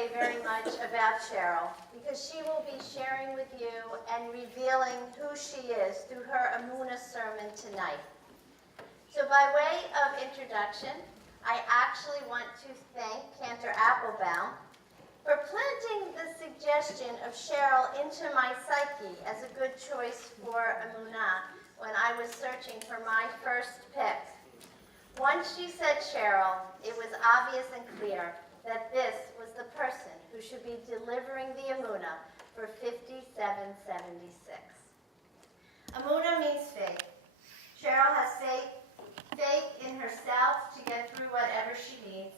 say very much about Sheryl because she will be sharing with you and revealing who she is through her Emunah sermon tonight. So by way of introduction, I actually want to thank Cantor Applebaum for planting the suggestion of Sheryl into my psyche as a good choice for Emunah when I was searching for my first pick. Once she said Sheryl, it was obvious and clear that this was the person who should be delivering the Emunah for 5776. Emunah means faith. Sheryl has faith in herself to get through whatever she needs.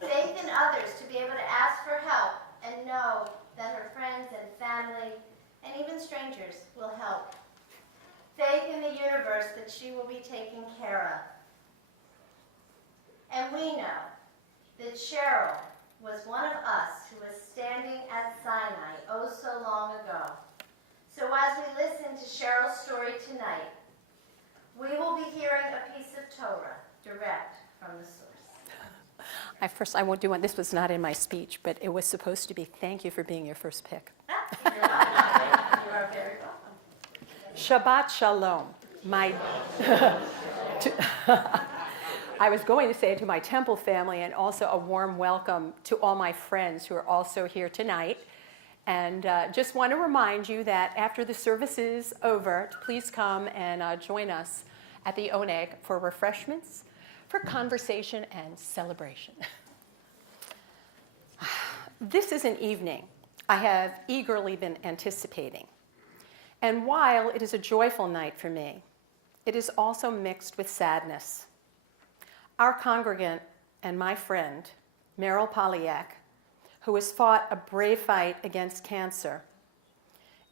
Faith in others to be able to ask for help and know that her friends and family and even strangers will help. Faith in the universe that she will be taken care of. And we know that Sheryl was one of us who was standing at Sinai oh so long ago. So as we listen to Sheryl's story tonight, we will be hearing a piece of Torah direct from the source. I won't do one. This was not in my speech, but it was supposed to be thank you for being your first pick. You are very welcome. Shabbat Shalom. I was going to say to my temple family, and also a warm welcome to all my friends who are also here tonight. And just want to remind you that after the service is over, please come and join us at the Oneg for refreshments, for conversation and celebration. This is an evening I have eagerly been anticipating. And while it is a joyful night for me, it is also mixed with sadness. Our congregant and my friend, Meryl Polyak, who has fought a brave fight against cancer,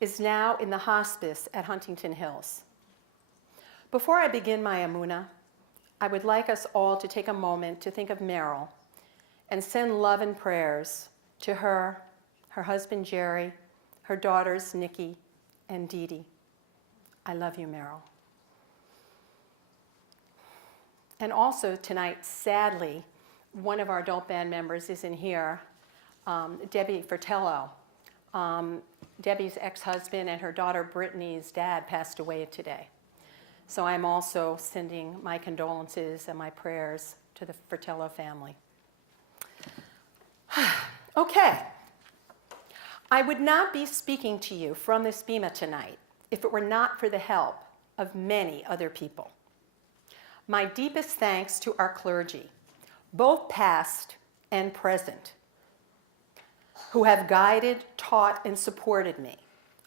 is now in the hospice at Huntington Hills. Before I begin my Emunah, I would like us all to take a moment to think of Meryl and send love and prayers to her, her husband Jerry, her daughters Nikki and Dee Dee. I love you, Meryl. And also tonight, sadly, one of our adult band members isn't here, Debbie Fratello. Debbie's ex-husband and her daughter Brittany's dad passed away today. So I'm also sending my condolences and my prayers to the Fratello family. Okay. I would not be speaking to you from this bima tonight if it were not for the help of many other people. My deepest thanks to our clergy, both past and present, who have guided, taught, and supported me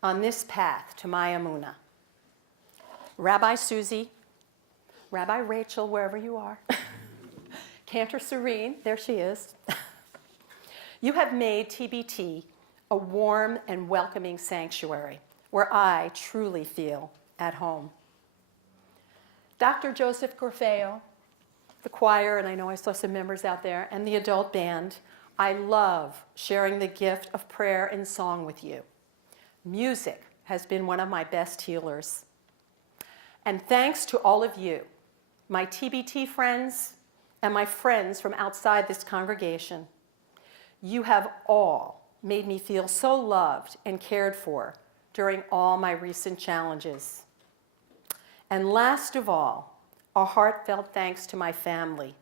on this path to my Emunah. Rabbi Susie, Rabbi Rachel, wherever you are, Cantor Serene, there she is. You have made TBT a warm and welcoming sanctuary where I truly feel at home. Dr. Joseph Gorfeo, the choir, and I know I saw some members out there, and the adult band, I love sharing the gift of prayer and song with you. Music has been one of my best healers. And thanks to all of you, my TBT friends and my friends from outside this congregation, you have all made me feel so loved and cared for during all my recent challenges. And last of all, a heartfelt thanks to my family.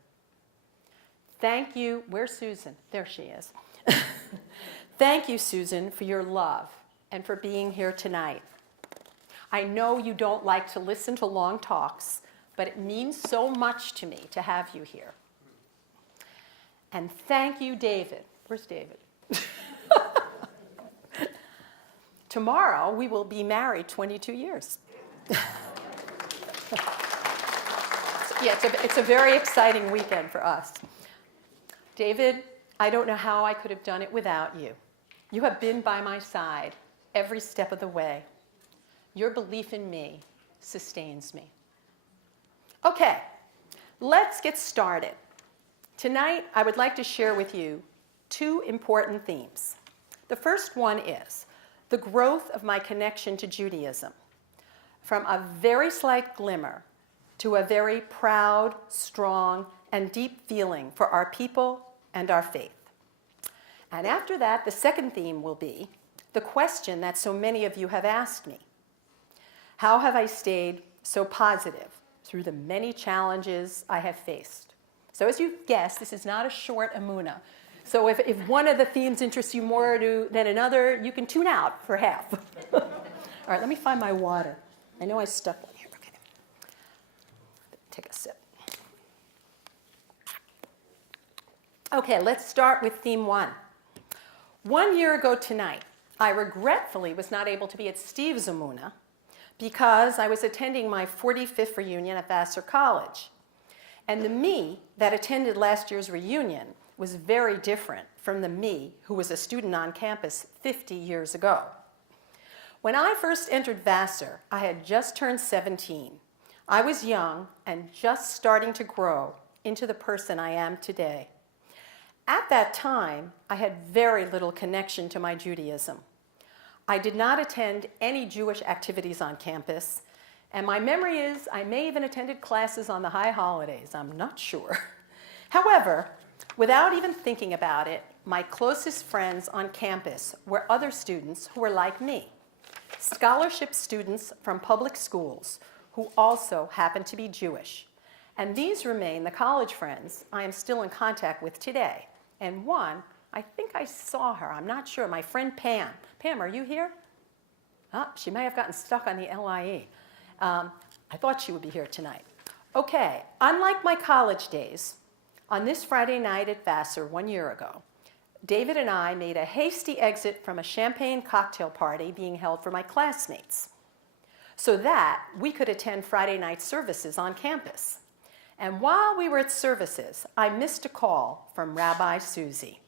Thank you. Where's Susan? There she is. Thank you, Susan, for your love and for being here tonight. I know you don't like to listen to long talks, but it means so much to me to have you here. And thank you, David. Where's David? Tomorrow, we will be married 22 years. Yeah, it's a very exciting weekend for us. David, I don't know how I could have done it without you. You have been by my side every step of the way. Your belief in me sustains me. Okay, let's get started. Tonight, I would like to share with you two important themes. The first one is the growth of my connection to Judaism, from a very slight glimmer to a very proud, strong, and deep feeling for our people and our faith. And after that, the second theme will be the question that so many of you have asked me. How have I stayed so positive through the many challenges I have faced? So as you've guessed, this is not a short Emunah. So if one of the themes interests you more than another, you can tune out for half. All right, let me find my water. I know I stuck one here. Okay. Take a sip. Okay, let's start with theme 1. 1 year ago tonight, I regretfully was not able to be at Steve's Emunah because I was attending my 45th reunion at Vassar College. And the me that attended last year's reunion was very different from the me who was a student on campus 50 years ago. When I first entered Vassar, I had just turned 17. I was young and just starting to grow into the person I am today. At that time, I had very little connection to my Judaism. I did not attend any Jewish activities on campus, and my memory is I may even attended classes on the high holidays. I'm not sure. However, without even thinking about it, my closest friends on campus were other students who were like me, scholarship students from public schools who also happened to be Jewish. And these remain the college friends I am still in contact with today. And one, I think I saw her, I'm not sure, my friend Pam. Pam, are you here? Oh, she may have gotten stuck on the LIE. I thought she would be here tonight. Okay, unlike my college days, on this Friday night at Vassar 1 year ago, David and I made a hasty exit from a champagne cocktail party being held for my classmates so that we could attend Friday night services on campus. And while we were at services, I missed a call from Rabbi Susie.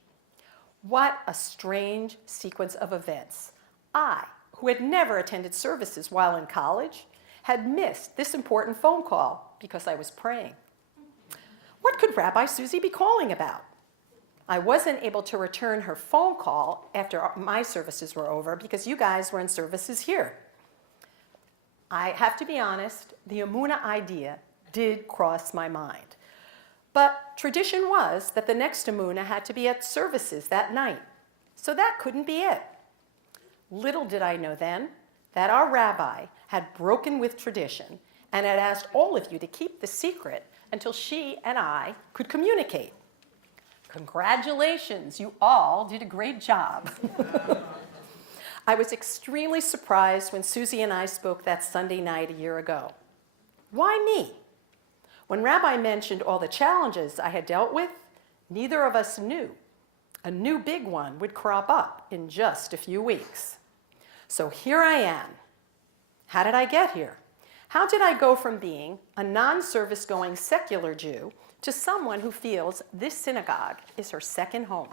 What a strange sequence of events. I, who had never attended services while in college, had missed this important phone call because I was praying. What could Rabbi Susie be calling about? I wasn't able to return her phone call after my services were over because you guys were in services here. I have to be honest, the Emunah idea did cross my mind. But tradition was that the next Emunah had to be at services that night. So that couldn't be it. Little did I know then that our rabbi had broken with tradition and had asked all of you to keep the secret until she and I could communicate. Congratulations, you all did a great job. I was extremely surprised when Susie and I spoke that Sunday night a year ago. Why me? When Rabbi mentioned all the challenges I had dealt with, neither of us knew a new big one would crop up in just a few weeks. So here I am. How did I get here? How did I go from being a non-service going secular Jew to someone who feels this synagogue is her second home?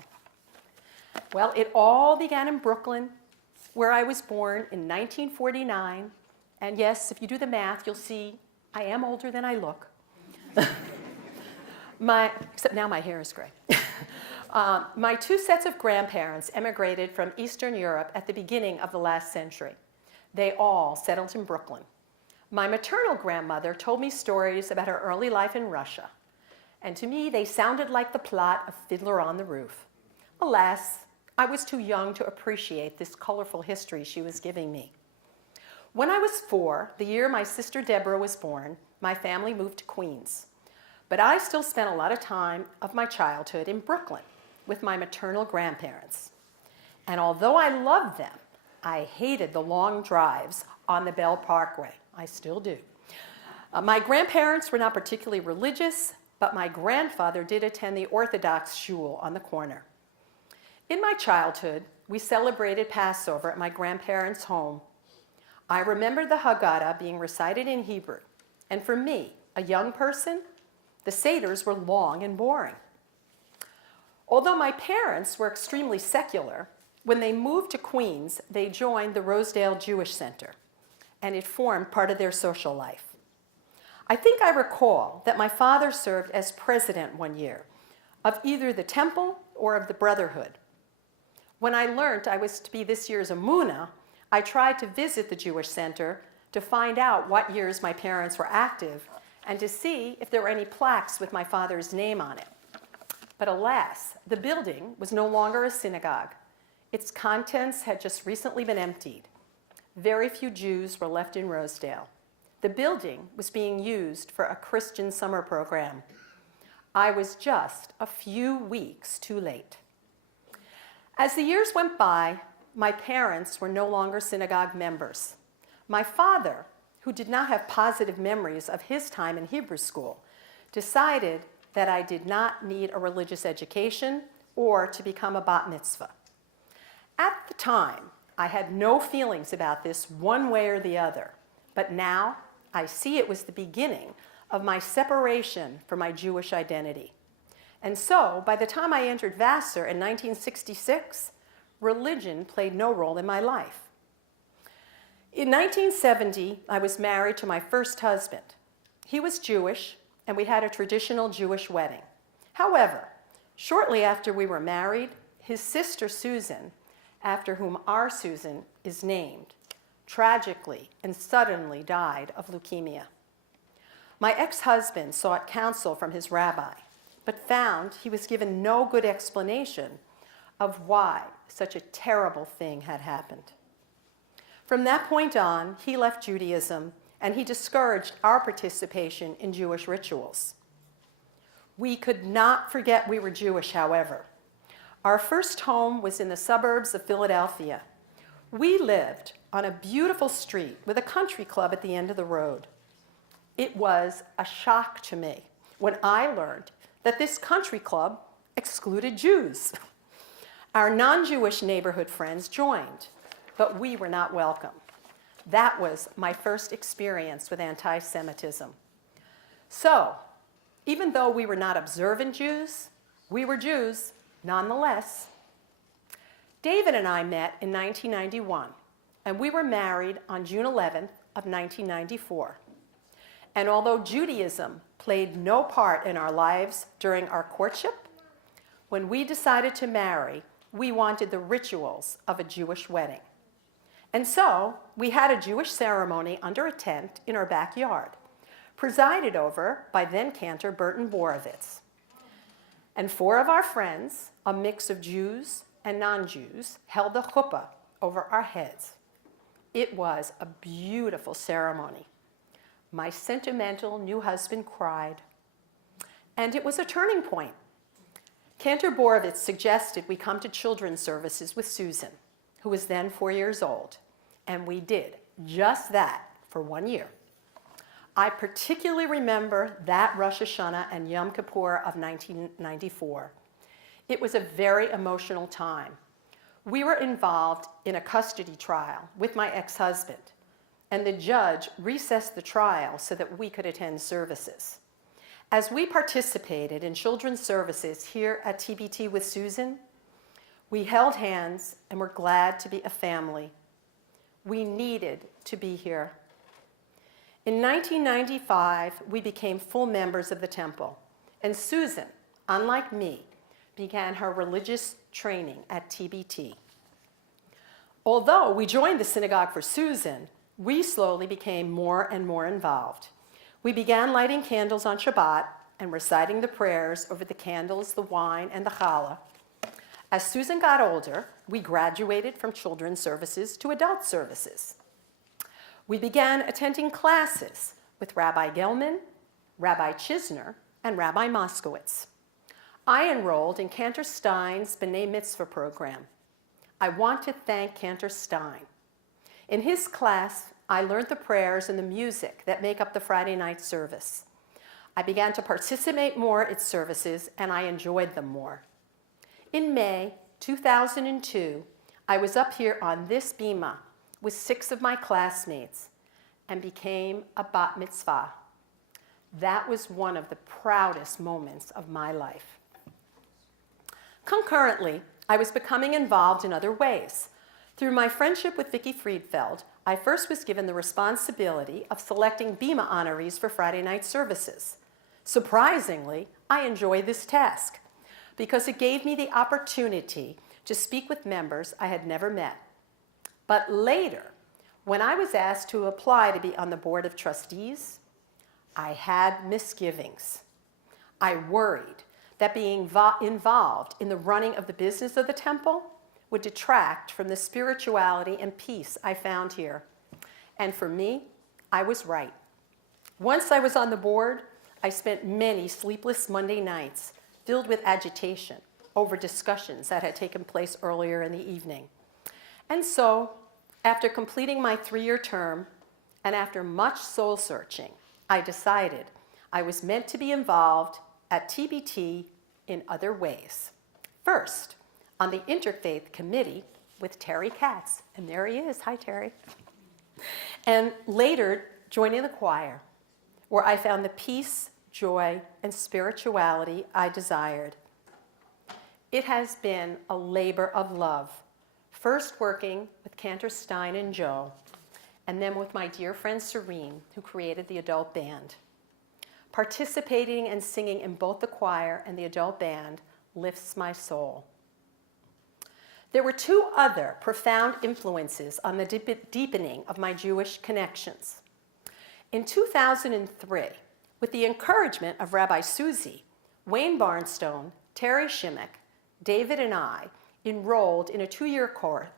Well, it all began in Brooklyn, where I was born in 1949. And yes, if you do the math, you'll see I am older than I look. Except now my hair is gray. My two sets of grandparents emigrated from Eastern Europe at the beginning of the last century. They all settled in Brooklyn. My maternal grandmother told me stories about her early life in Russia. And to me, they sounded like the plot of Fiddler on the Roof. Alas, I was too young to appreciate this colorful history she was giving me. When I was 4, the year my sister Deborah was born, my family moved to Queens. But I still spent a lot of time of my childhood in Brooklyn with my maternal grandparents. And although I loved them, I hated the long drives on the Bell Parkway. I still do. My grandparents were not particularly religious, but my grandfather did attend the Orthodox shul on the corner. In my childhood, we celebrated Passover at my grandparents' home. I remember the Haggadah being recited in Hebrew, and for me, a young person, the Seders were long and boring. Although my parents were extremely secular, when they moved to Queens, they joined the Rosedale Jewish Center, and it formed part of their social life. I think I recall that my father served as president one year of either the temple or of the brotherhood. When I learned I was to be this year's Emunah, I tried to visit the Jewish Center to find out what years my parents were active and to see if there were any plaques with my father's name on it. But alas, the building was no longer a synagogue. Its contents had just recently been emptied. Very few Jews were left in Rosedale. The building was being used for a Christian summer program. I was just a few weeks too late. As the years went by, my parents were no longer synagogue members. My father, who did not have positive memories of his time in Hebrew school, decided that I did not need a religious education or to become a bat mitzvah. At the time, I had no feelings about this one way or the other, but now I see it was the beginning of my separation from my Jewish identity. And so, by the time I entered Vassar in 1966, religion played no role in my life. In 1970, I was married to my first husband. He was Jewish, and we had a traditional Jewish wedding. However, shortly after we were married, his sister Susan, after whom our Susan is named, tragically and suddenly died of leukemia. My ex-husband sought counsel from his rabbi, but found he was given no good explanation of why such a terrible thing had happened. From that point on, he left Judaism, and he discouraged our participation in Jewish rituals. We could not forget we were Jewish, however. Our first home was in the suburbs of Philadelphia. We lived on a beautiful street with a country club at the end of the road. It was a shock to me when I learned that this country club excluded Jews. Our non-Jewish neighborhood friends joined, but we were not welcome. That was my first experience with anti-Semitism. So, even though we were not observant Jews, we were Jews nonetheless. David and I met in 1991, and we were married on June 11th of 1994. And although Judaism played no part in our lives during our courtship, when we decided to marry, we wanted the rituals of a Jewish wedding. And so we had a Jewish ceremony under a tent in our backyard, presided over by then cantor Burton Borovitz. And 4 of our friends, a mix of Jews and non-Jews, held the chuppah over our heads. It was a beautiful ceremony. My sentimental new husband cried. And it was a turning point. Cantor Borovitz suggested we come to children's services with Susan, who was then 4 years old. And we did just that for 1 year. I particularly remember that Rosh Hashanah and Yom Kippur of 1994. It was a very emotional time. We were involved in a custody trial with my ex-husband, and the judge recessed the trial so that we could attend services. As we participated in children's services here at TBT with Susan, we held hands and were glad to be a family. We needed to be here. In 1995, we became full members of the temple, and Susan, unlike me, began her religious training at TBT. Although we joined the synagogue for Susan, we slowly became more and more involved. We began lighting candles on Shabbat and reciting the prayers over the candles, the wine, and the challah. As Susan got older, we graduated from children's services to adult services. We began attending classes with Rabbi Gelman, Rabbi Chisner, and Rabbi Moskowitz. I enrolled in Cantor Stein's B'nai Mitzvah program. I want to thank Cantor Stein. In his class, I learned the prayers and the music that make up the Friday night service. I began to participate more at services, and I enjoyed them more. In May 2002, I was up here on this bima with 6 of my classmates and became a bat mitzvah. That was one of the proudest moments of my life. Concurrently, I was becoming involved in other ways. Through my friendship with Vicki Friedfeld, I first was given the responsibility of selecting bima honorees for Friday night services. Surprisingly, I enjoyed this task because it gave me the opportunity to speak with members I had never met. But later, when I was asked to apply to be on the board of trustees, I had misgivings. I worried that being involved in the running of the business of the temple would detract from the spirituality and peace I found here. And for me, I was right. Once I was on the board, I spent many sleepless Monday nights filled with agitation over discussions that had taken place earlier in the evening. And so, after completing my 3-year term, and after much soul searching, I decided I was meant to be involved at TBT in other ways. First, on the Interfaith Committee with Terry Katz, and there he is, hi Terry. And later, joining the choir, where I found the peace, joy, and spirituality I desired. It has been a labor of love, first working with Cantor Stein and Joe, and then with my dear friend Serene, who created the adult band. Participating and singing in both the choir and the adult band lifts my soul. There were 2 other profound influences on the deepening of my Jewish connections. In 2003, with the encouragement of Rabbi Susie, Wayne Barnstone, Terry Shimmick, David, and I enrolled in a 2-year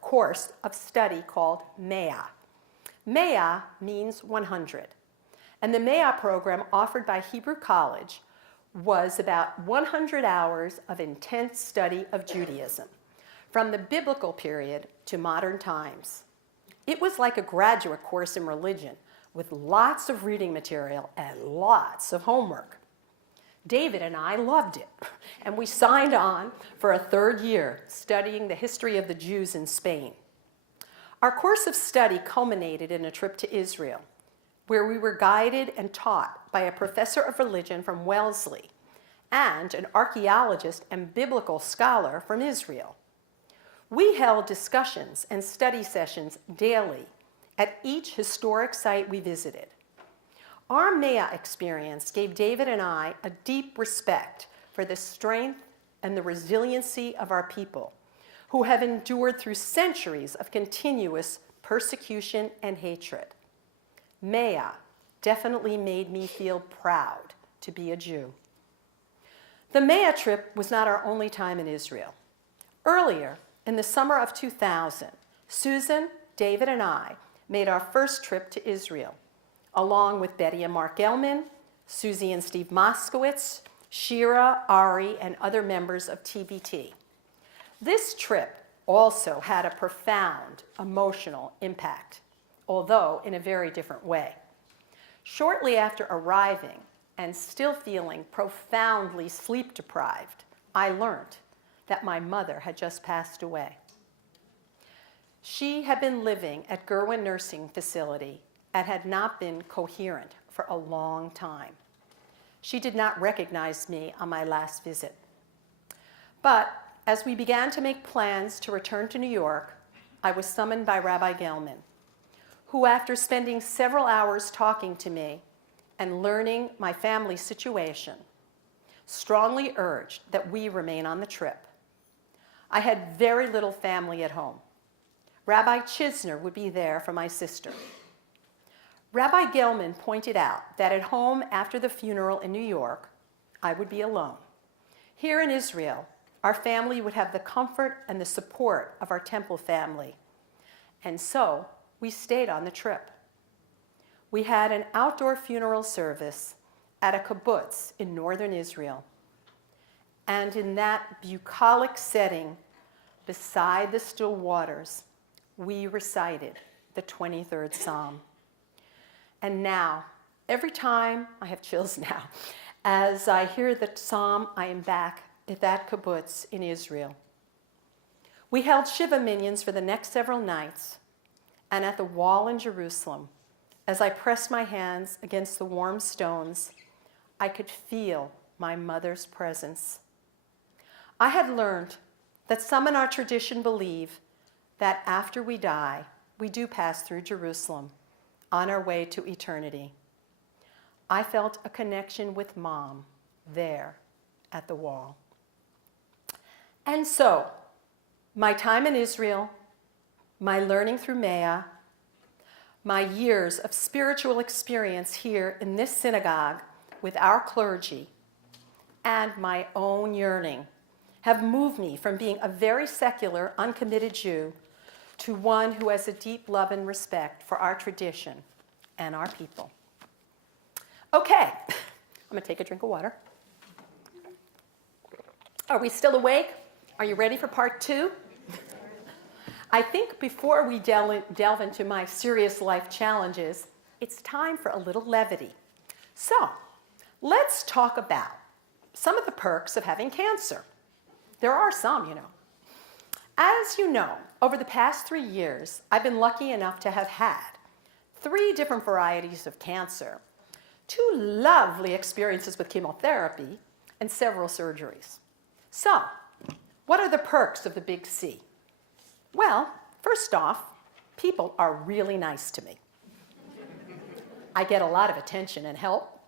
course of study called Mea. Mea means 100. And the Mea program offered by Hebrew College was about 100 hours of intense study of Judaism, from the biblical period to modern times. It was like a graduate course in religion, with lots of reading material and lots of homework. David and I loved it, and we signed on for a 3rd year, studying the history of the Jews in Spain. Our course of study culminated in a trip to Israel, where we were guided and taught by a professor of religion from Wellesley and an archaeologist and biblical scholar from Israel. We held discussions and study sessions daily at each historic site we visited. Our Mea experience gave David and I a deep respect for the strength and the resiliency of our people, who have endured through centuries of continuous persecution and hatred. Mea definitely made me feel proud to be a Jew. The Mea trip was not our only time in Israel. Earlier, in the summer of 2000, Susan, David, and I made our first trip to Israel, along with Betty and Mark Gelman, Susie and Steve Moskowitz, Shira, Ari, and other members of TBT. This trip also had a profound emotional impact, although in a very different way. Shortly after arriving and still feeling profoundly sleep deprived, I learned that my mother had just passed away. She had been living at Gerwin Nursing Facility and had not been coherent for a long time. She did not recognize me on my last visit. But as we began to make plans to return to New York, I was summoned by Rabbi Gelman, who, after spending several hours talking to me and learning my family's situation, strongly urged that we remain on the trip. I had very little family at home. Rabbi Chisner would be there for my sister. Rabbi Gelman pointed out that at home after the funeral in New York, I would be alone. Here in Israel, our family would have the comfort and the support of our temple family. And so we stayed on the trip. We had an outdoor funeral service at a kibbutz in northern Israel. And in that bucolic setting, beside the still waters, we recited the 23rd Psalm. And now, every time, I have chills now, as I hear the psalm, I am back at that kibbutz in Israel. We held Shiva minions for the next several nights, and at the wall in Jerusalem, as I pressed my hands against the warm stones, I could feel my mother's presence. I had learned that some in our tradition believe that after we die, we do pass through Jerusalem on our way to eternity. I felt a connection with Mom there at the wall. And so, my time in Israel, my learning through Mea, my years of spiritual experience here in this synagogue with our clergy, and my own yearning have moved me from being a very secular, uncommitted Jew to one who has a deep love and respect for our tradition and our people. Okay, I'm going to take a drink of water. Are we still awake? Are you ready for part 2? I think before we delve into my serious life challenges, it's time for a little levity. So, let's talk about some of the perks of having cancer. There are some, you know. As you know, over the past 3 years, I've been lucky enough to have had 3 different varieties of cancer, 2 lovely experiences with chemotherapy, and several surgeries. So, what are the perks of the big C? Well, first off, people are really nice to me. I get a lot of attention and help,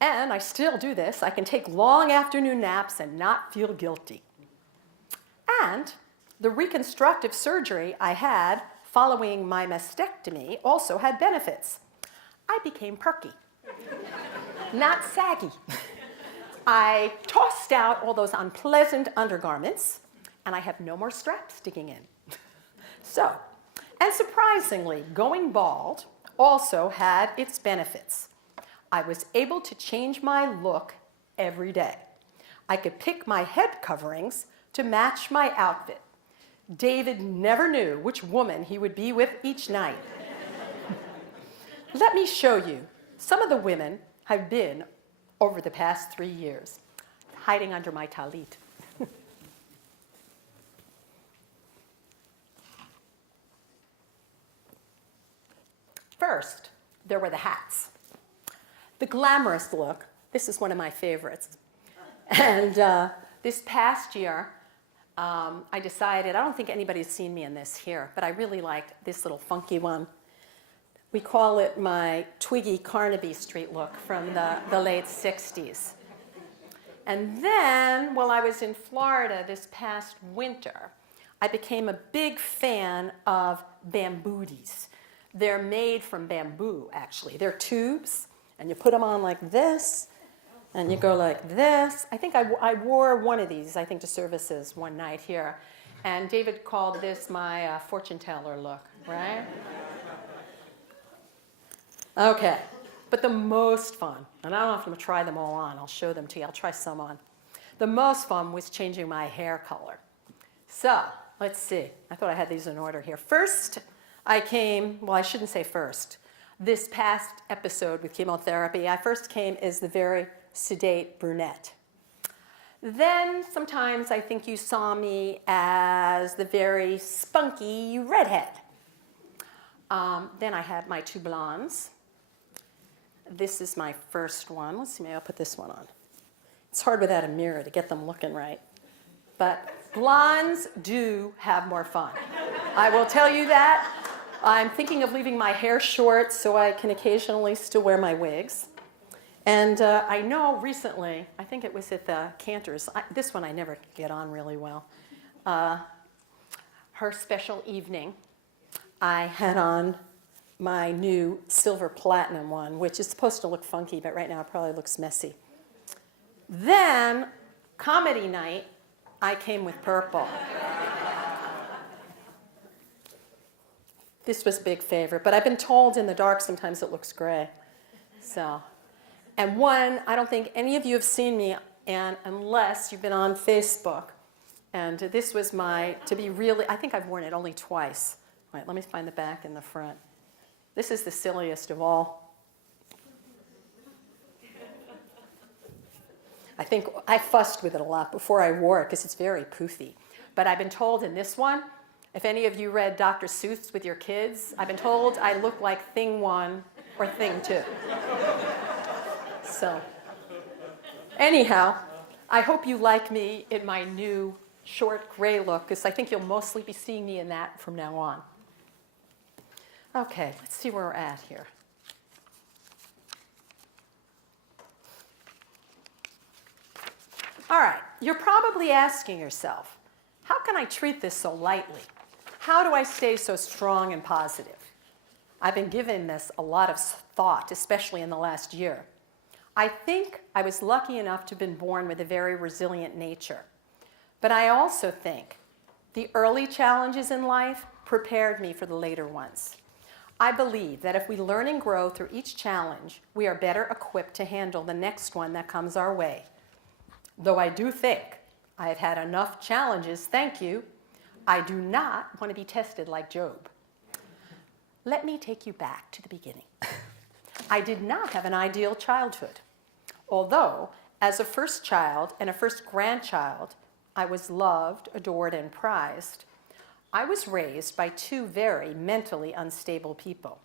and I still do this. I can take long afternoon naps and not feel guilty. And the reconstructive surgery I had following my mastectomy also had benefits. I became perky, not saggy. I tossed out all those unpleasant undergarments, and I have no more straps sticking in. So, and surprisingly, going bald also had its benefits. I was able to change my look every day. I could pick my head coverings to match my outfit. David never knew which woman he would be with each night. Let me show you some of the women I've been over the past 3 years, hiding under my talit. First, there were the hats. The glamorous look, this is one of my favorites. And this past year, I decided, I don't think anybody's seen me in this here, but I really liked this little funky one. We call it my Twiggy Carnaby Street look from the late 60s. And then, while I was in Florida this past winter, I became a big fan of bambooties. They're made from bamboo, actually. They're tubes, and you put them on like this, and you go like this. I think I wore one of these, I think, to services one night here. And David called this my fortune teller look, right? Okay, but the most fun, and I don't know if I'm going to try them all on. I'll show them to you. I'll try some on. The most fun was changing my hair color. So, let's see. I thought I had these in order here. First, I came, well, I shouldn't say first. This past episode with chemotherapy, I first came as the very sedate brunette. Then, sometimes I think you saw me as the very spunky redhead. Then I had my 2 blondes. This is my first one. Let's see, maybe I'll put this one on. It's hard without a mirror to get them looking right. But blondes do have more fun. I will tell you that. I'm thinking of leaving my hair short so I can occasionally still wear my wigs. And I know recently, I think it was at the Cantors, this one I never get on really well, her special evening, I had on my new silver platinum one, which is supposed to look funky, but right now it probably looks messy. Then, comedy night, I came with purple. This was a big favorite, but I've been told in the dark sometimes it looks gray. So, and one, I don't think any of you have seen me, and unless you've been on Facebook. And this was my, to be really, I think I've worn it only twice. All right, let me find the back and the front. This is the silliest of all. I think I fussed with it a lot before I wore it because it's very poofy. But I've been told in this one, if any of you read Dr. Seuss with your kids, I've been told I look like Thing 1 or Thing 2. So, anyhow, I hope you like me in my new short gray look, because I think you'll mostly be seeing me in that from now on. Okay, let's see where we're at here. All right, you're probably asking yourself, how can I treat this so lightly? How do I stay so strong and positive? I've been giving this a lot of thought, especially in the last year. I think I was lucky enough to have been born with a very resilient nature. But I also think the early challenges in life prepared me for the later ones. I believe that if we learn and grow through each challenge, we are better equipped to handle the next one that comes our way. Though I do think I have had enough challenges, thank you, I do not want to be tested like Job. Let me take you back to the beginning. I did not have an ideal childhood. Although, as a first child and a first grandchild, I was loved, adored, and prized, I was raised by two very mentally unstable people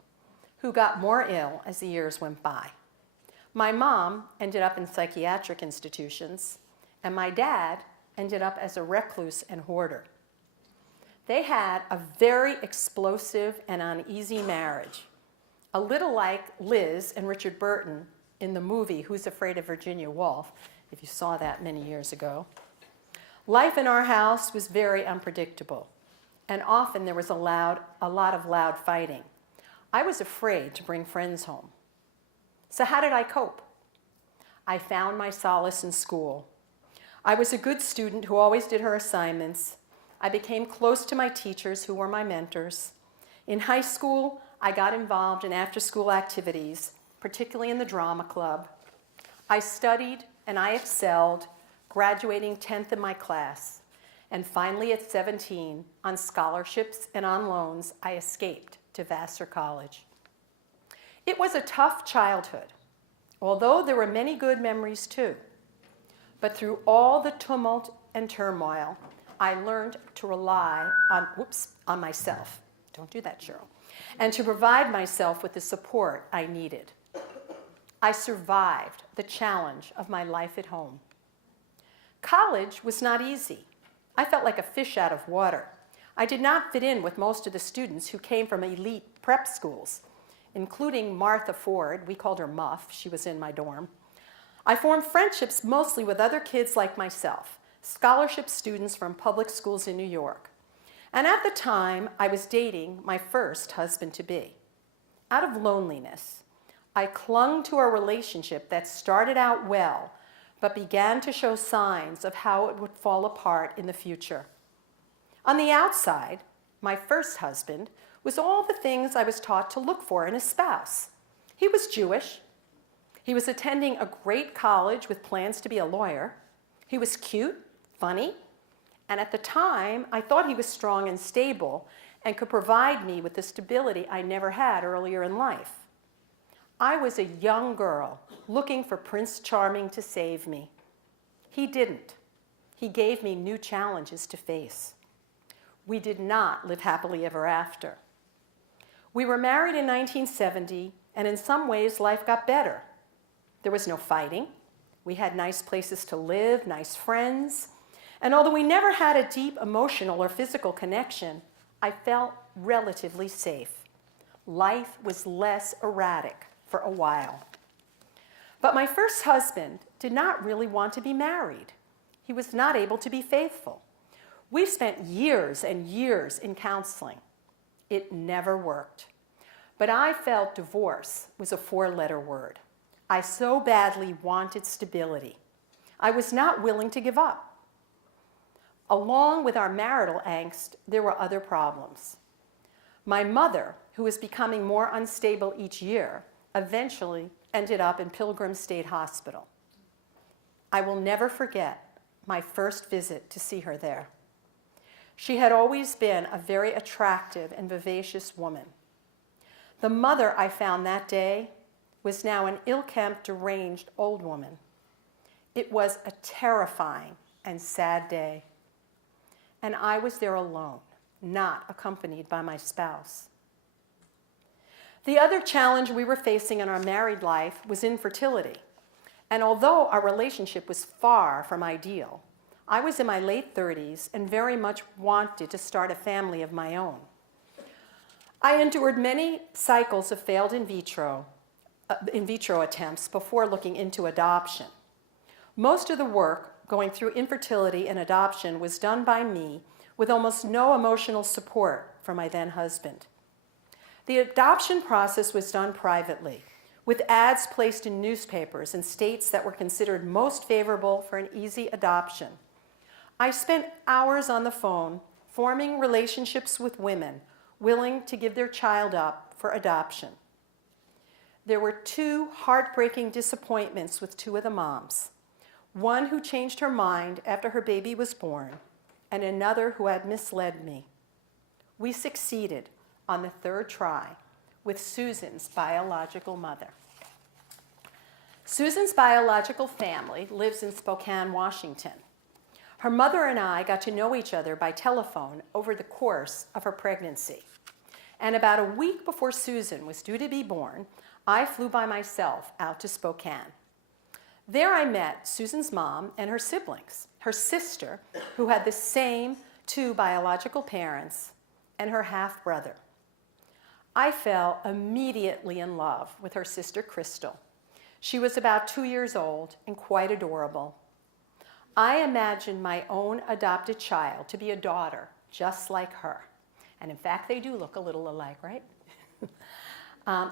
who got more ill as the years went by. My mom ended up in psychiatric institutions, and my dad ended up as a recluse and hoarder. They had a very explosive and uneasy marriage, a little like Liz and Richard Burton in the movie Who's Afraid of Virginia Woolf, if you saw that many years ago. Life in our house was very unpredictable, and often there was a lot of loud fighting. I was afraid to bring friends home. So how did I cope? I found my solace in school. I was a good student who always did her assignments. I became close to my teachers who were my mentors. In high school, I got involved in after-school activities, particularly in the drama club. I studied and I excelled, graduating 10th in my class. And finally, at 17, on scholarships and on loans, I escaped to Vassar College. It was a tough childhood, although there were many good memories too. But through all the tumult and turmoil, I learned to rely on myself. Don't do that, Sheryl. And to provide myself with the support I needed. I survived the challenge of my life at home. College was not easy. I felt like a fish out of water. I did not fit in with most of the students who came from elite prep schools, including Martha Ford. We called her Muff. She was in my dorm. I formed friendships mostly with other kids like myself, scholarship students from public schools in New York. And at the time, I was dating my first husband-to-be. Out of loneliness, I clung to a relationship that started out well, but began to show signs of how it would fall apart in the future. On the outside, my first husband was all the things I was taught to look for in a spouse. He was Jewish. He was attending a great college with plans to be a lawyer. He was cute, funny, and at the time, I thought he was strong and stable and could provide me with the stability I never had earlier in life. I was a young girl looking for Prince Charming to save me. He didn't. He gave me new challenges to face. We did not live happily ever after. We were married in 1970, and in some ways, life got better. There was no fighting. We had nice places to live, nice friends. And although we never had a deep emotional or physical connection, I felt relatively safe. Life was less erratic for a while. But my first husband did not really want to be married. He was not able to be faithful. We spent years and years in counseling. It never worked. But I felt divorce was a four-letter word. I so badly wanted stability. I was not willing to give up. Along with our marital angst, there were other problems. My mother, who was becoming more unstable each year, eventually ended up in Pilgrim State Hospital. I will never forget my first visit to see her there. She had always been a very attractive and vivacious woman. The mother I found that day was now an ill-kempt, deranged old woman. It was a terrifying and sad day. And I was there alone, not accompanied by my spouse. The other challenge we were facing in our married life was infertility. And although our relationship was far from ideal, I was in my late 30s and very much wanted to start a family of my own. I endured many cycles of failed in vitro attempts before looking into adoption. Most of the work going through infertility and adoption was done by me with almost no emotional support from my then husband. The adoption process was done privately, with ads placed in newspapers in states that were considered most favorable for an easy adoption. I spent hours on the phone forming relationships with women willing to give their child up for adoption. There were 2 heartbreaking disappointments with 2 of the moms. One who changed her mind after her baby was born, and another who had misled me. We succeeded on the 3rd try with Susan's biological mother. Susan's biological family lives in Spokane, Washington. Her mother and I got to know each other by telephone over the course of her pregnancy. And about a week before Susan was due to be born, I flew by myself out to Spokane. There I met Susan's mom and her siblings, her sister, who had the same 2 biological parents, and her half-brother. I fell immediately in love with her sister, Crystal. She was about 2 years old and quite adorable. I imagined my own adopted child to be a daughter, just like her. And in fact, they do look a little alike, right?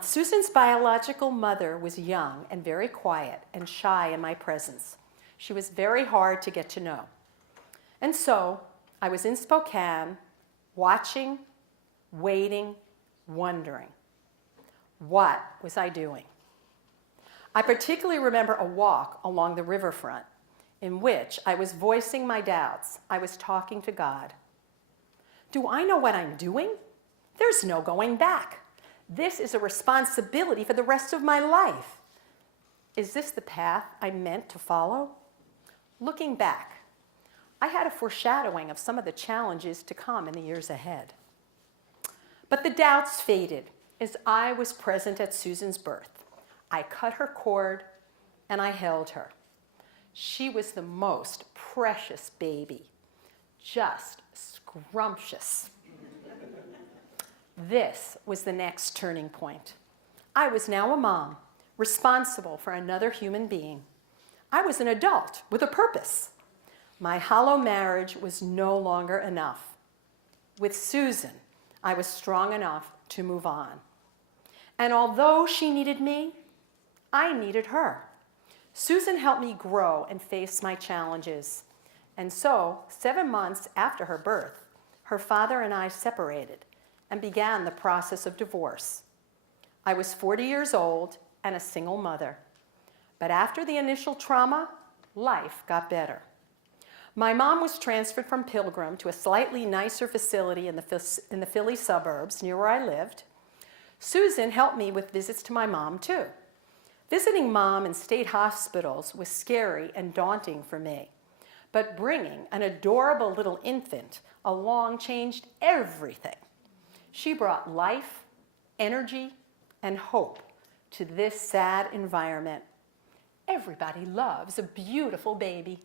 Susan's biological mother was young and very quiet and shy in my presence. She was very hard to get to know. And so I was in Spokane, watching, waiting, wondering. What was I doing? I particularly remember a walk along the riverfront in which I was voicing my doubts. I was talking to God. Do I know what I'm doing? There's no going back. This is a responsibility for the rest of my life. Is this the path I'm meant to follow? Looking back, I had a foreshadowing of some of the challenges to come in the years ahead. But the doubts faded as I was present at Susan's birth. I cut her cord and I held her. She was the most precious baby, just scrumptious. This was the next turning point. I was now a mom, responsible for another human being. I was an adult with a purpose. My hollow marriage was no longer enough. With Susan, I was strong enough to move on. And although she needed me, I needed her. Susan helped me grow and face my challenges. And so, 7 months after her birth, her father and I separated and began the process of divorce. I was 40 years old and a single mother. But after the initial trauma, life got better. My mom was transferred from Pilgrim to a slightly nicer facility in the Philly suburbs near where I lived. Susan helped me with visits to my mom, too. Visiting mom in state hospitals was scary and daunting for me. But bringing an adorable little infant along changed everything. She brought life, energy, and hope to this sad environment. Everybody loves a beautiful baby.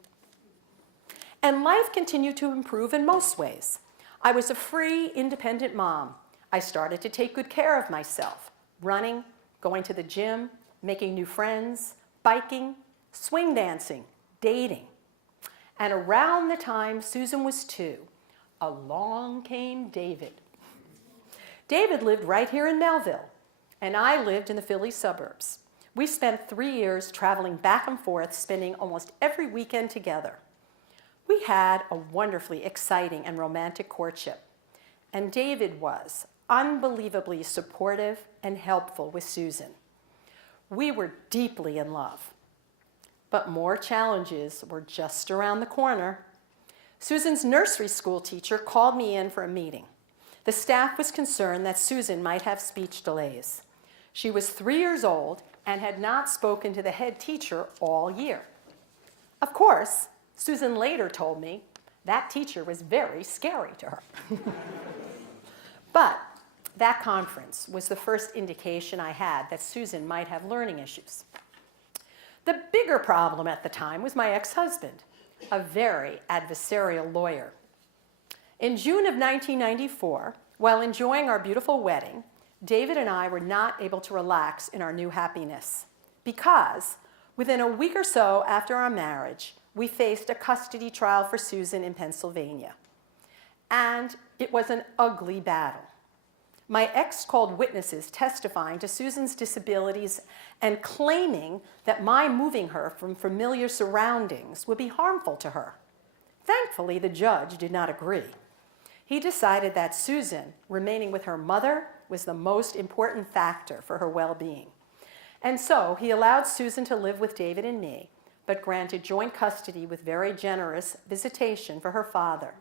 And life continued to improve in most ways. I was a free, independent mom. I started to take good care of myself, running, going to the gym, making new friends, biking, swing dancing, dating. And around the time Susan was 2, along came David. David lived right here in Melville, and I lived in the Philly suburbs. We spent 3 years traveling back and forth, spending almost every weekend together. We had a wonderfully exciting and romantic courtship, and David was unbelievably supportive and helpful with Susan. We were deeply in love, but more challenges were just around the corner. Susan's nursery school teacher called me in for a meeting. The staff was concerned that Susan might have speech delays. She was 3 years old and had not spoken to the head teacher all year. Of course, Susan later told me that teacher was very scary to her. But that conference was the first indication I had that Susan might have learning issues. The bigger problem at the time was my ex-husband, a very adversarial lawyer. In June of 1994, while enjoying our beautiful wedding, David and I were not able to relax in our new happiness because within a week or so after our marriage, we faced a custody trial for Susan in Pennsylvania. And it was an ugly battle. My ex called witnesses testifying to Susan's disabilities and claiming that my moving her from familiar surroundings would be harmful to her. Thankfully, the judge did not agree. He decided that Susan remaining with her mother was the most important factor for her well-being. And so he allowed Susan to live with David and me, but granted joint custody with very generous visitation for her father.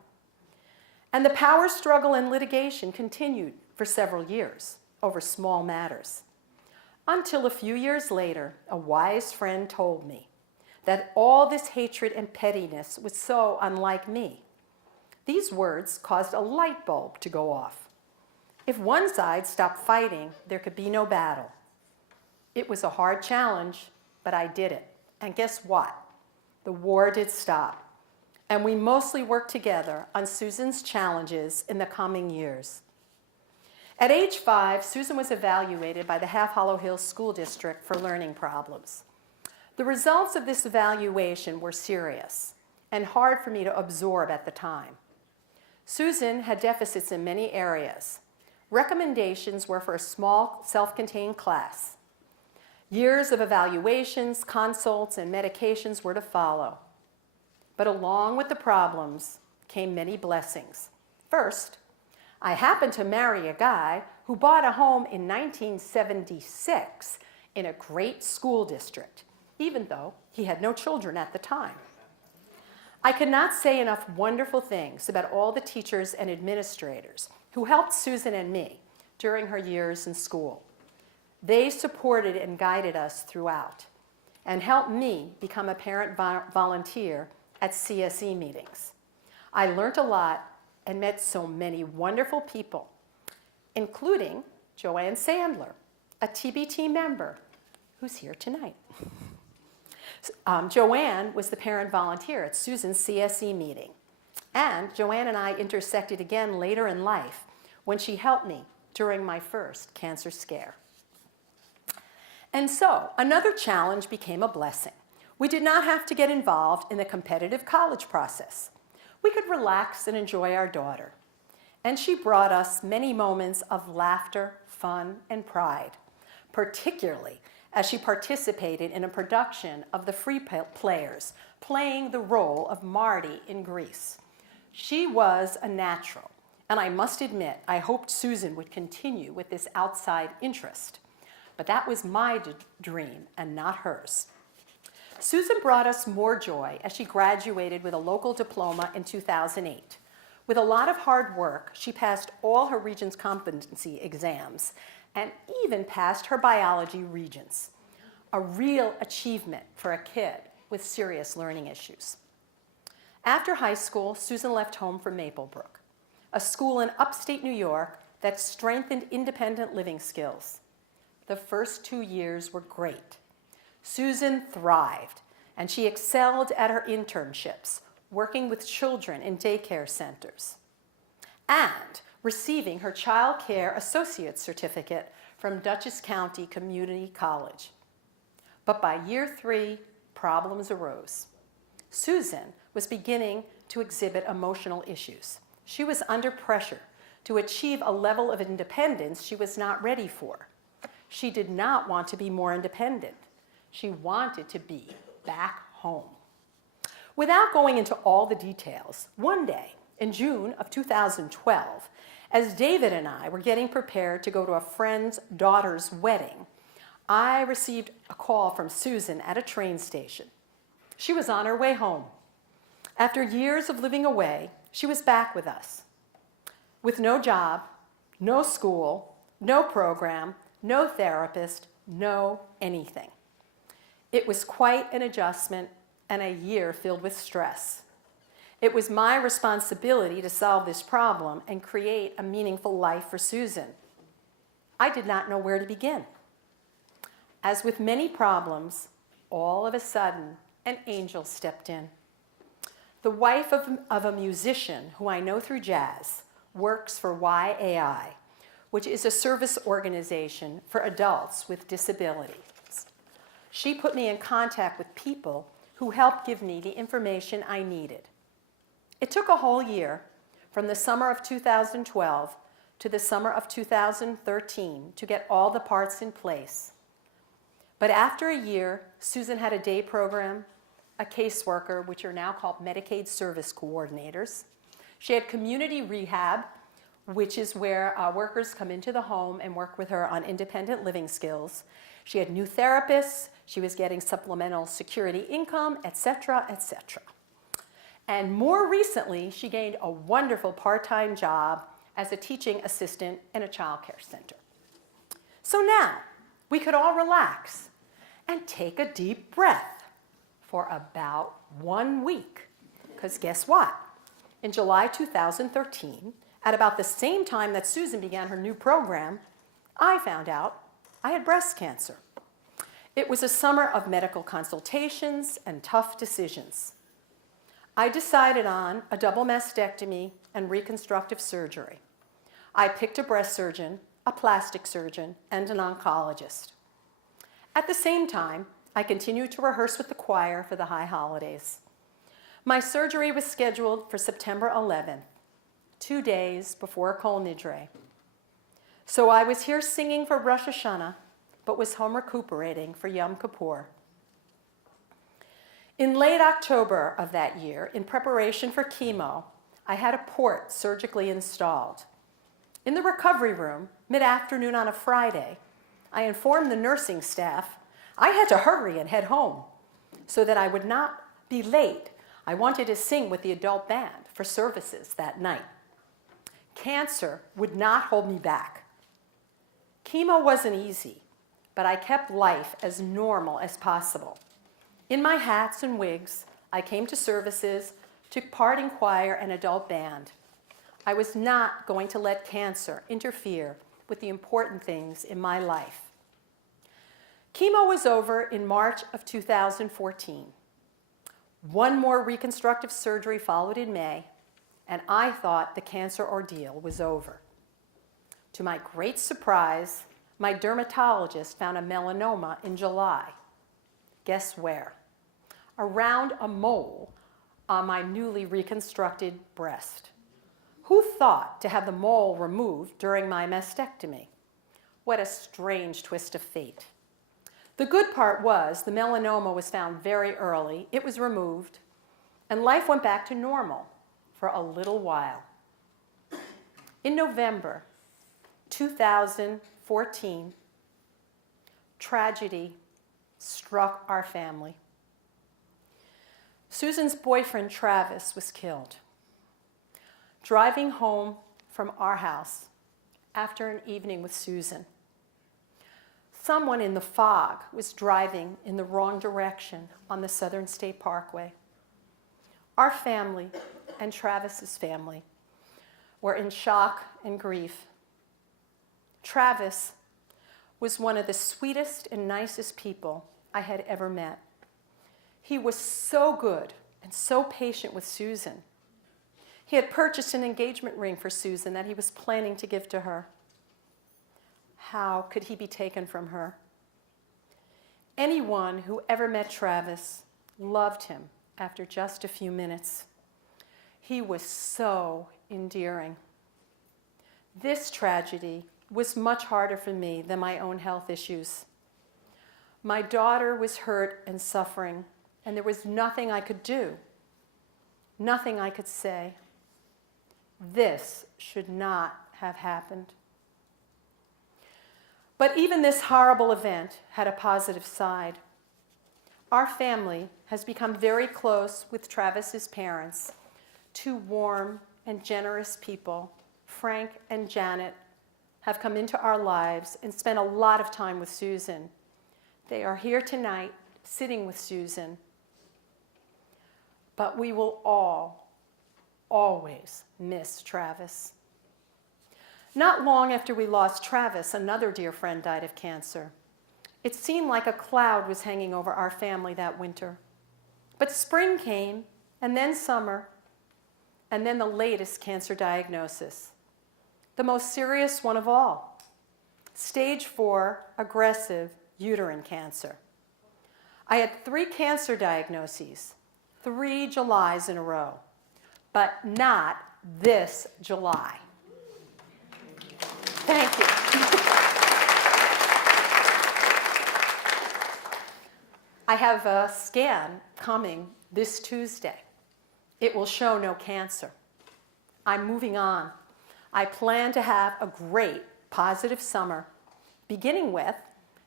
And the power struggle and litigation continued for several years over small matters. Until a few years later, a wise friend told me that all this hatred and pettiness was so unlike me. These words caused a light bulb to go off. If one side stopped fighting, there could be no battle. It was a hard challenge, but I did it. And guess what? The war did stop. And we mostly worked together on Susan's challenges in the coming years. At age 5, Susan was evaluated by the Half Hollow Hills School District for learning problems. The results of this evaluation were serious and hard for me to absorb at the time. Susan had deficits in many areas. Recommendations were for a small, self-contained class. Years of evaluations, consults, and medications were to follow. But along with the problems came many blessings. First, I happened to marry a guy who bought a home in 1976 in a great school district, even though he had no children at the time. I cannot say enough wonderful things about all the teachers and administrators who helped Susan and me during her years in school. They supported and guided us throughout and helped me become a parent volunteer at CSE meetings. I learned a lot and met so many wonderful people, including Joanne Sandler, a TBT member who's here tonight. Joanne was the parent volunteer at Susan's CSE meeting. And Joanne and I intersected again later in life when she helped me during my first cancer scare. And so another challenge became a blessing. We did not have to get involved in the competitive college process. We could relax and enjoy our daughter. And she brought us many moments of laughter, fun, and pride, particularly as she participated in a production of The Free Players, playing the role of Marty in Grease. She was a natural, and I must admit, I hoped Susan would continue with this outside interest. But that was my dream and not hers. Susan brought us more joy as she graduated with a local diploma in 2008. With a lot of hard work, she passed all her Regents competency exams and even passed her biology Regents, a real achievement for a kid with serious learning issues. After high school, Susan left home for Maplebrook, a school in upstate New York that strengthened independent living skills. The first 2 years were great. Susan thrived, and she excelled at her internships, working with children in daycare centers, and receiving her Child Care Associate's Certificate from Dutchess County Community College. But by year 3, problems arose. Susan was beginning to exhibit emotional issues. She was under pressure to achieve a level of independence she was not ready for. She did not want to be more independent. She wanted to be back home. Without going into all the details, one day in June of 2012, as David and I were getting prepared to go to a friend's daughter's wedding, I received a call from Susan at a train station. She was on her way home. After years of living away, she was back with us. With no job, no school, no program, no therapist, no anything. It was quite an adjustment and a year filled with stress. It was my responsibility to solve this problem and create a meaningful life for Susan. I did not know where to begin. As with many problems, all of a sudden, an angel stepped in. The wife of a musician who I know through jazz works for YAI, which is a service organization for adults with disabilities. She put me in contact with people who helped give me the information I needed. It took a whole year, from the summer of 2012 to the summer of 2013 to get all the parts in place. But after a year, Susan had a day program, a caseworker, which are now called Medicaid service coordinators. She had community rehab, which is where workers come into the home and work with her on independent living skills. She had new therapists, she was getting supplemental security income, etc., etc. And more recently, she gained a wonderful part-time job as a teaching assistant in a child care center. So now, we could all relax and take a deep breath for about 1 week. Because guess what? In July 2013, at about the same time that Susan began her new program, I found out I had breast cancer. It was a summer of medical consultations and tough decisions. I decided on a double mastectomy and reconstructive surgery. I picked a breast surgeon, a plastic surgeon, and an oncologist. At the same time, I continued to rehearse with the choir for the high holidays. My surgery was scheduled for September 11th, 2 days before Kol Nidre. So I was here singing for Rosh Hashanah, but was home recuperating for Yom Kippur. In late October of that year, in preparation for chemo, I had a port surgically installed. In the recovery room, mid-afternoon on a Friday, I informed the nursing staff I had to hurry and head home so that I would not be late. I wanted to sing with the adult band for services that night. Cancer would not hold me back. Chemo wasn't easy, but I kept life as normal as possible. In my hats and wigs, I came to services, took part in choir and adult band. I was not going to let cancer interfere with the important things in my life. Chemo was over in March of 2014. One more reconstructive surgery followed in May, and I thought the cancer ordeal was over. To my great surprise, my dermatologist found a melanoma in July. Guess where? Around a mole on my newly reconstructed breast. Who thought to have the mole removed during my mastectomy? What a strange twist of fate. The good part was the melanoma was found very early, it was removed, and life went back to normal for a little while. In November 2014, tragedy struck our family. Susan's boyfriend, Travis, was killed. Driving home from our house after an evening with Susan, someone in the fog was driving in the wrong direction on the Southern State Parkway. Our family and Travis's family were in shock and grief. Travis was one of the sweetest and nicest people I had ever met. He was so good and so patient with Susan. He had purchased an engagement ring for Susan that he was planning to give to her. How could he be taken from her? Anyone who ever met Travis loved him after just a few minutes. He was so endearing. This tragedy was much harder for me than my own health issues. My daughter was hurt and suffering, and there was nothing I could do, nothing I could say. This should not have happened. But even this horrible event had a positive side. Our family has become very close with Travis's parents, two warm and generous people. Frank and Janet have come into our lives and spent a lot of time with Susan. They are here tonight, sitting with Susan. But we will all, always miss Travis. Not long after we lost Travis, another dear friend died of cancer. It seemed like a cloud was hanging over our family that winter. But spring came, and then summer, and then the latest cancer diagnosis, the most serious one of all, stage 4 aggressive uterine cancer. I had 3 cancer diagnoses, 3 Julys in a row, but not this July. Thank you. I have a scan coming this Tuesday. It will show no cancer. I'm moving on. I plan to have a great, positive summer, beginning with,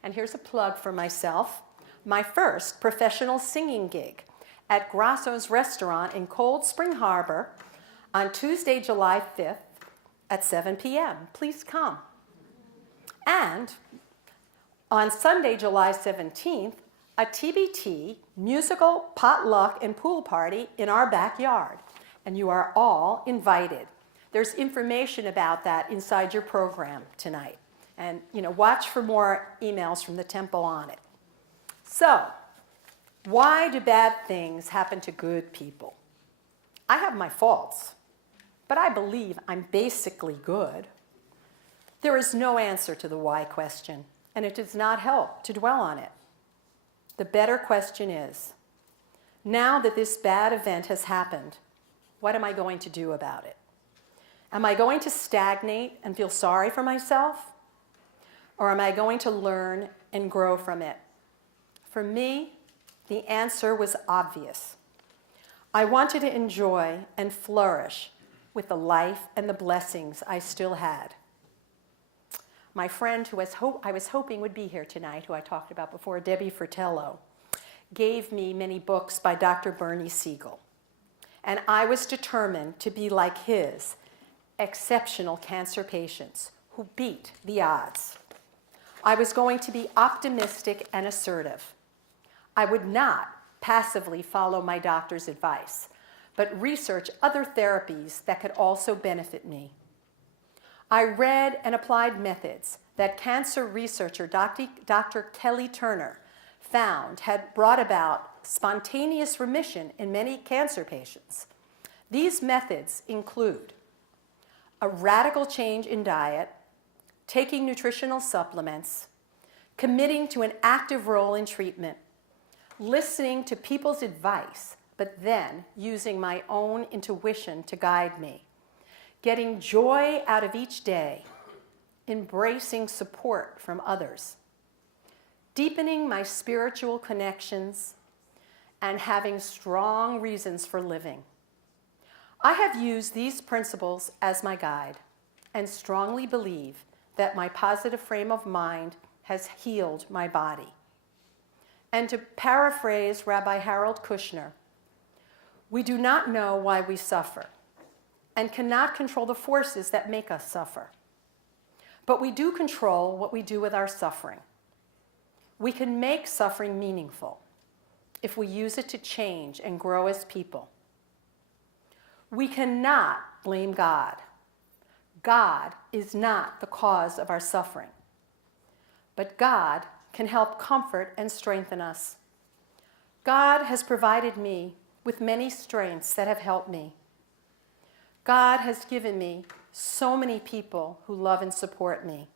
and here's a plug for myself, my first professional singing gig at Grasso's Restaurant in Cold Spring Harbor on Tuesday, July 5th at 7 p.m. Please come. And on Sunday, July 17th, a TBT musical potluck and pool party in our backyard. And you are all invited. There's information about that inside your program tonight. And watch for more emails from the temple on it. So, why do bad things happen to good people? I have my faults, but I believe I'm basically good. There is no answer to the why question, and it does not help to dwell on it. The better question is, now that this bad event has happened, what am I going to do about it? Am I going to stagnate and feel sorry for myself? Or am I going to learn and grow from it? For me, the answer was obvious. I wanted to enjoy and flourish with the life and the blessings I still had. My friend who I was hoping would be here tonight, who I talked about before, Debbie Fratello, gave me many books by Dr. Bernie Siegel. And I was determined to be like his exceptional cancer patients who beat the odds. I was going to be optimistic and assertive. I would not passively follow my doctor's advice, but research other therapies that could also benefit me. I read and applied methods that cancer researcher Dr. Kelly Turner found had brought about spontaneous remission in many cancer patients. These methods include a radical change in diet, taking nutritional supplements, committing to an active role in treatment, listening to people's advice, but then using my own intuition to guide me, getting joy out of each day, embracing support from others, deepening my spiritual connections, and having strong reasons for living. I have used these principles as my guide and strongly believe that my positive frame of mind has healed my body. And to paraphrase Rabbi Harold Kushner, we do not know why we suffer and cannot control the forces that make us suffer. But we do control what we do with our suffering. We can make suffering meaningful if we use it to change and grow as people. We cannot blame God. God is not the cause of our suffering. But God can help comfort and strengthen us. God has provided me with many strengths that have helped me. God has given me so many people who love and support me.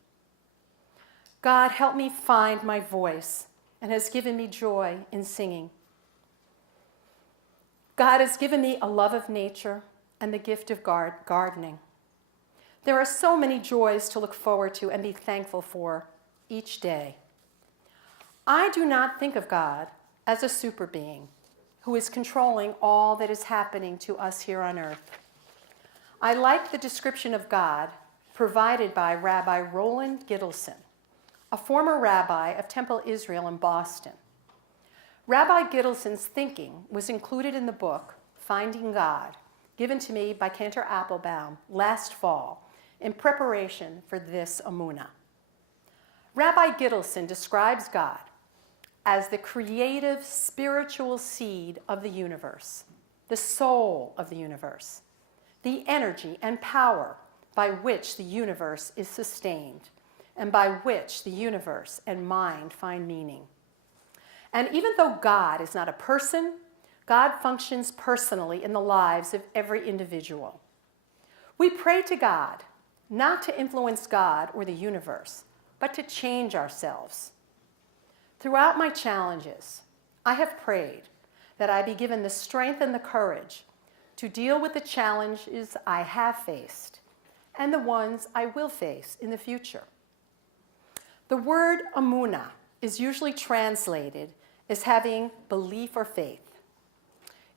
God helped me find my voice and has given me joy in singing. God has given me a love of nature and the gift of gardening. There are so many joys to look forward to and be thankful for each day. I do not think of God as a super being who is controlling all that is happening to us here on earth. I like the description of God provided by Rabbi Roland Gittleson, a former rabbi of Temple Israel in Boston. Rabbi Gittleson's thinking was included in the book, Finding God, given to me by Cantor Applebaum last fall in preparation for this Emunah. Rabbi Gittleson describes God as the creative spiritual seed of the universe, the soul of the universe, the energy and power by which the universe is sustained and by which the universe and mind find meaning. And even though God is not a person, God functions personally in the lives of every individual. We pray to God, not to influence God or the universe, but to change ourselves. Throughout my challenges, I have prayed that I be given the strength and the courage to deal with the challenges I have faced and the ones I will face in the future. The word emunah is usually translated as having belief or faith.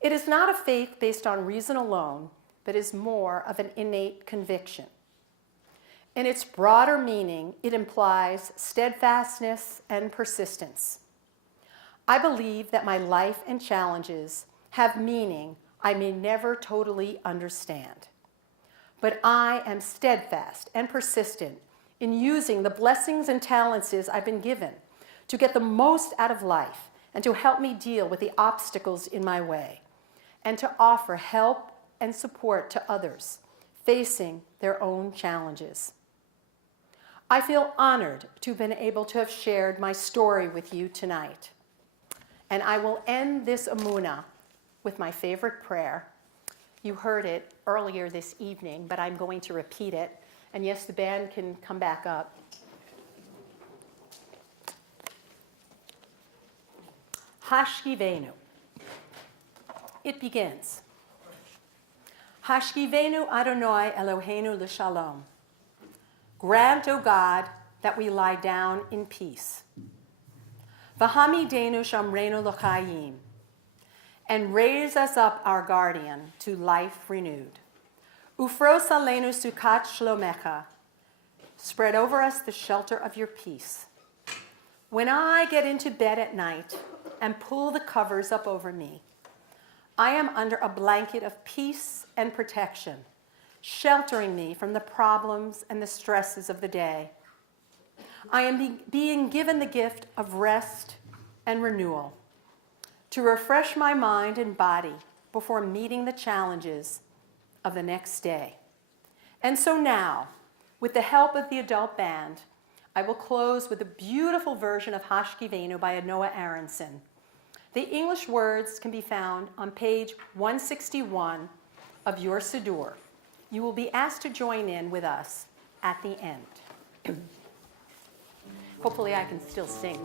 It is not a faith based on reason alone, but is more of an innate conviction. In its broader meaning, it implies steadfastness and persistence. I believe that my life and challenges have meaning I may never totally understand. But I am steadfast and persistent in using the blessings and talents I've been given to get the most out of life and to help me deal with the obstacles in my way and to offer help and support to others facing their own challenges. I feel honored to have been able to have shared my story with you tonight. And I will end this emunah with my favorite prayer. You heard it earlier this evening, but I'm going to repeat it. And yes, the band can come back up. Hashkivenu. It begins. Hashkivenu Adonai Eloheinu l'shalom. Grant, O God, that we lie down in peace. V'hamidenu shamrenu l'chaim. And raise us up, our guardian, to life renewed. Ufros aleinu sukat shlomecha. Spread over us the shelter of your peace. When I get into bed at night and pull the covers up over me, I am under a blanket of peace and protection, sheltering me from the problems and the stresses of the day. I am being given the gift of rest and renewal to refresh my mind and body before meeting the challenges of the next day. And so now, with the help of the adult band, I will close with a beautiful version of Hashkivenu by Noah Aronson. The English words can be found on page 161 of your Siddur. You will be asked to join in with us at the end. Hopefully I can still sing.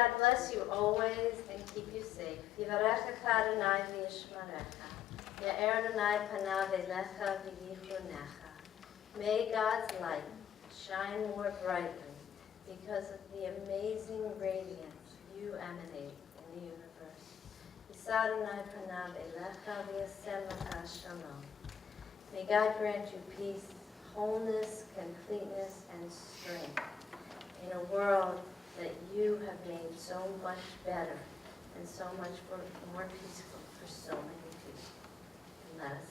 God bless you always and keep you safe. Yivarechecha Adonai v'yishmerecha. Ya'er Adonai panav elecha v'yichunecha. May God's light shine more brightly because of the amazing radiance you emanate in the universe. Yisa Adonai panav elecha v'yasem lecha shalom. May God grant you peace, wholeness, completeness, and strength in a world that you have made so much better and so much more peaceful for so many people. And let us